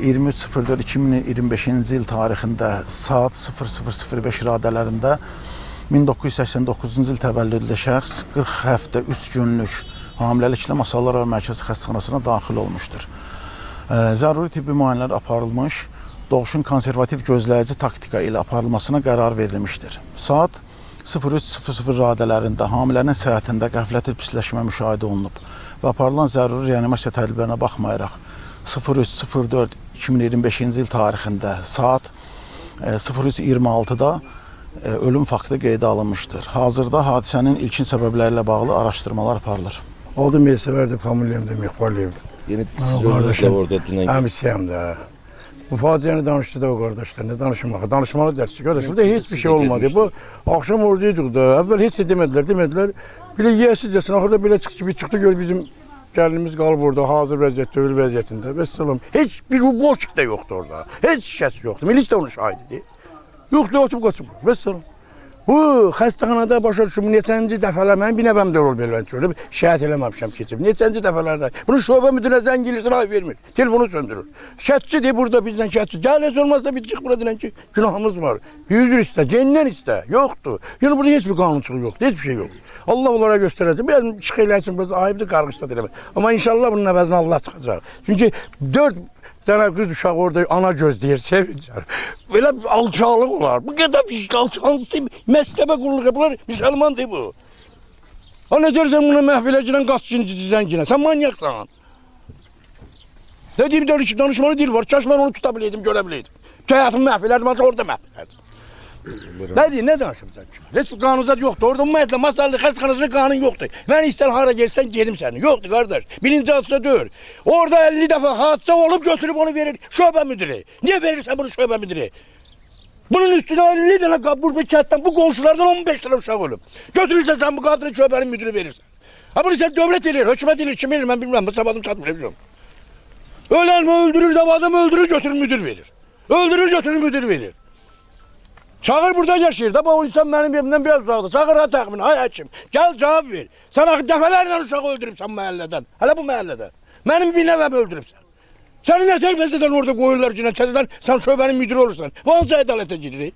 23.04.2025-ci il tarixində saat 00:05 radələrində 1989-cu il təvəllüdlü şəxs 40 həftə 3 günlük hamiləliklə Masallar Mərkəzi Xəstəxanasına daxil olmuşdur. Zəruri tibbi müayinələr aparılmış, doğuşun konservativ gözləyici taktika ilə aparılmasına qərar verilmişdir. Saat 03:00 radələrində hamilənin səhhətində qəflətli pisləşmə müşahidə olunub və aparılan zəruri reanimasiya tədbirlərinə baxmayaraq 03.04.2025-ci il tarixində saat 03:26-da ölüm faktı qeydə alınmışdır. Hazırda hadisənin ilkin səbəbləri ilə bağlı araşdırmalar aparılır. Adım Elsəvərdir, familiyam da Mixvaliyevdir. Yəni siz özünüz də orada dünən Əmisiyəm də. Bu faciəni danışdı da o qardaşlar, nə danışmağı? Danışmalı dərsi. Qardaş, burada heç bir şey olmadı. Bu axşam oradaydık da, əvvəl heç şey demədilər. Belə yiyəsizcəsin, axırda belə çıxdı gör bizim gəlinimiz qalıb orada, hazır vəziyyətdə, ölü vəziyyətində. Vəssalam. Heç bir boşluq da yoxdur orada. Heç şəxs yoxdur. Milis də onun şahididir. Yoxdur, oturub qaçıb. Vəssalam. Bu xəstəxanada başa düşüm, neçənci dəfələr mənim bir nəvəm də olub belə görüb, şəhət eləməmişəm keçib. Neçənci dəfələrdə bunu şöbə müdürünə zəng gəlirsə ay vermir. Telefonu söndürür. Şəhətçidir burada bizdən şəhətçi. Gəl heç olmazsa bir çıx bura deyən ki, günahımız var. 100 istə, cendən istə. Yoxdur. Yəni burada heç bir qanunçuluq yoxdur, heç bir şey yox. Allah onlara göstərəcək. Biraz çıx eləsin, biraz ayıbdır, qarğışda eləmək. Amma inşallah bunun əvəzinə Allah çıxacaq. Çünki 4 dənə qız uşaq orada ana gözləyir, sevincər. Belə alçaqlıq olar. Bu qədər vicdan alçaqlısı məktəbə qulluq yapılar, müsəlmandır bu. Ha nə deyirsən buna məhvələcəklə qaçıncı zənginə? Sən manyaqsan. Nə deyim danışmalı dil var. Kaş mən onu tuta biləydim, görə biləydim. Həyatımı məhv elərdim, ancaq orada məhv elərdim. Nə deyir, nə danışırsan ki? Heç bir qanunzat yoxdur. Orada ümumiyyətlə Masallı xəstəxanasında qanun yoxdur. Mən istər hara gelsən gedim səni. Yoxdur qardaş. Birinci hadisə deyil. Orada 50 dəfə hadisə olub götürüb onu verir şöbə müdürü. Niyə verirsən bunu şöbə müdürü? Bunun üstünə 50 dənə qabur bir kətdən bu qonşulardan 15 dənə uşaq olub. Götürürsən sən bu qadını şöbənin müdürü verirsən. Ha bunu sən dövlət edir, hökumət edir, kim edir mən bilməm. Bu sabadım çatmır. Ölen mi öldürür, adam öldürür götürür müdür verir. Öldürür götürür müdür verir. Çağır burada yaşayır da bu insan benim evimden biraz uzakta. Çağır ha takımını, ay həkim. Gel cevap ver. Sen dəfələrlə uşaq öldürübsən mahalleden. Hele bu mahallede. Benim bir nəvəm öldürübsən. Seni ne terbiyedən orada koyurlar cinə təzədən sen şöbənin müdürü olursan. Bu hansı ədalətə girir?